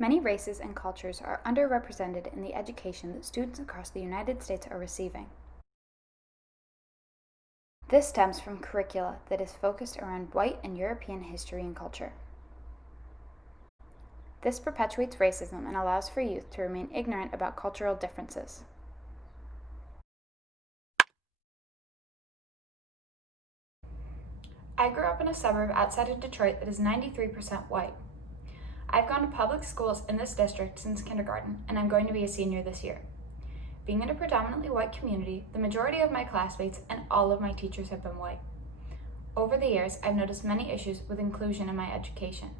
Many races and cultures are underrepresented in the education that students across the United States are receiving. This stems from curricula that is focused around white and European history and culture. This perpetuates racism and allows for youth to remain ignorant about cultural differences. I grew up in a suburb outside of Detroit that is 93% white. I've gone to public schools in this district since kindergarten, and I'm going to be a senior this year. Being in a predominantly white community, the majority of my classmates and all of my teachers have been white. Over the years, I've noticed many issues with inclusion in my education.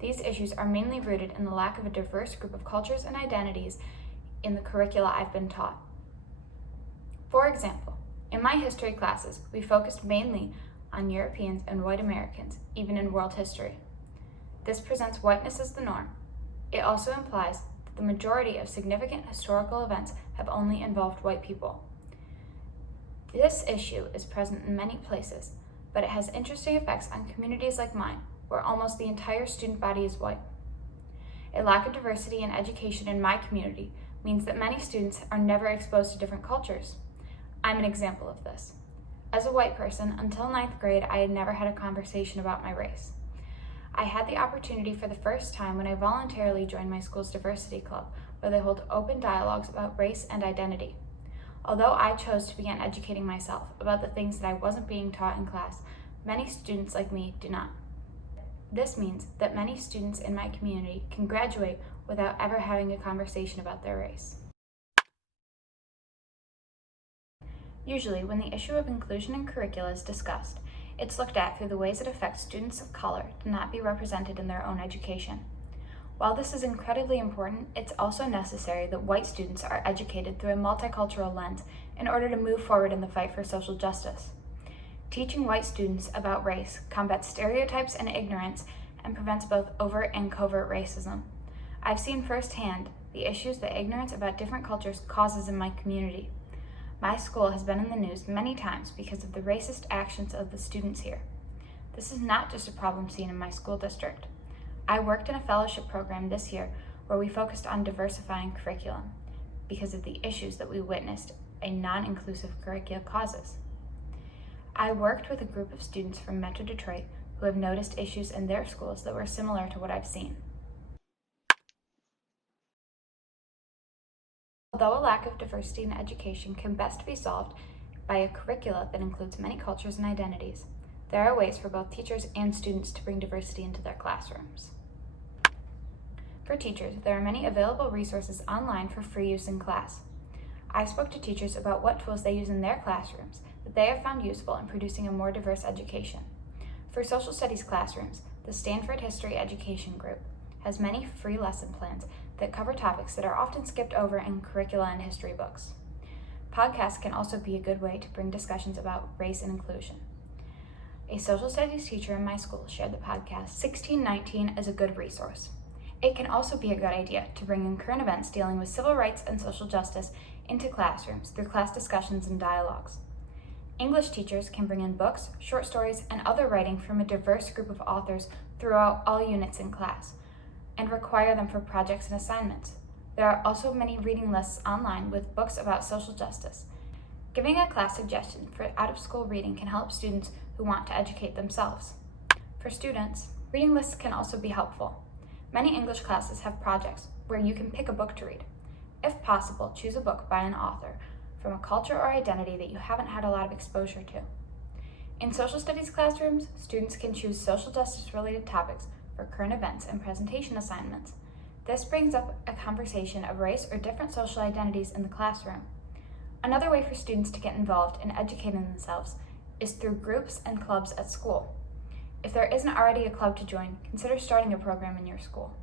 These issues are mainly rooted in the lack of a diverse group of cultures and identities in the curricula I've been taught. For example, in my history classes, we focused mainly on Europeans and white Americans, even in world history. This presents whiteness as the norm. It also implies that the majority of significant historical events have only involved white people. This issue is present in many places, but it has interesting effects on communities like mine, where almost the entire student body is white. A lack of diversity in education in my community means that many students are never exposed to different cultures. I'm an example of this. As a white person, until 9th grade, I had never had a conversation about my race. I had the opportunity for the first time when I voluntarily joined my school's diversity club, where they hold open dialogues about race and identity. Although I chose to begin educating myself about the things that I wasn't being taught in class, many students like me do not. This means that many students in my community can graduate without ever having a conversation about their race. Usually, when the issue of inclusion in curricula is discussed, it's looked at through the ways it affects students of color to not be represented in their own education. While this is incredibly important, it's also necessary that white students are educated through a multicultural lens in order to move forward in the fight for social justice. Teaching white students about race combats stereotypes and ignorance and prevents both overt and covert racism. I've seen firsthand the issues that ignorance about different cultures causes in my community. My school has been in the news many times because of the racist actions of the students here. This is not just a problem seen in my school district. I worked in a fellowship program this year where we focused on diversifying curriculum because of the issues that we witnessed a non-inclusive curricula causes. I worked with a group of students from Metro Detroit who have noticed issues in their schools that were similar to what I've seen. Although a lack of diversity in education can best be solved by a curricula that includes many cultures and identities, there are ways for both teachers and students to bring diversity into their classrooms. For teachers, there are many available resources online for free use in class. I spoke to teachers about what tools they use in their classrooms that they have found useful in producing a more diverse education. For social studies classrooms, the Stanford History Education Group has many free lesson plans that cover topics that are often skipped over in curricula and history books. Podcasts can also be a good way to bring discussions about race and inclusion. A social studies teacher in my school shared the podcast 1619 as a good resource. It can also be a good idea to bring in current events dealing with civil rights and social justice into classrooms through class discussions and dialogues. English teachers can bring in books, short stories, and other writing from a diverse group of authors throughout all units in class, and require them for projects and assignments. There are also many reading lists online with books about social justice. Giving a class suggestion for out-of-school reading can help students who want to educate themselves. For students, reading lists can also be helpful. Many English classes have projects where you can pick a book to read. If possible, choose a book by an author from a culture or identity that you haven't had a lot of exposure to. In social studies classrooms, students can choose social justice-related topics for current events and presentation assignments. This brings up a conversation of race or different social identities in the classroom. Another way for students to get involved in educating themselves is through groups and clubs at school. If there isn't already a club to join, consider starting a program in your school.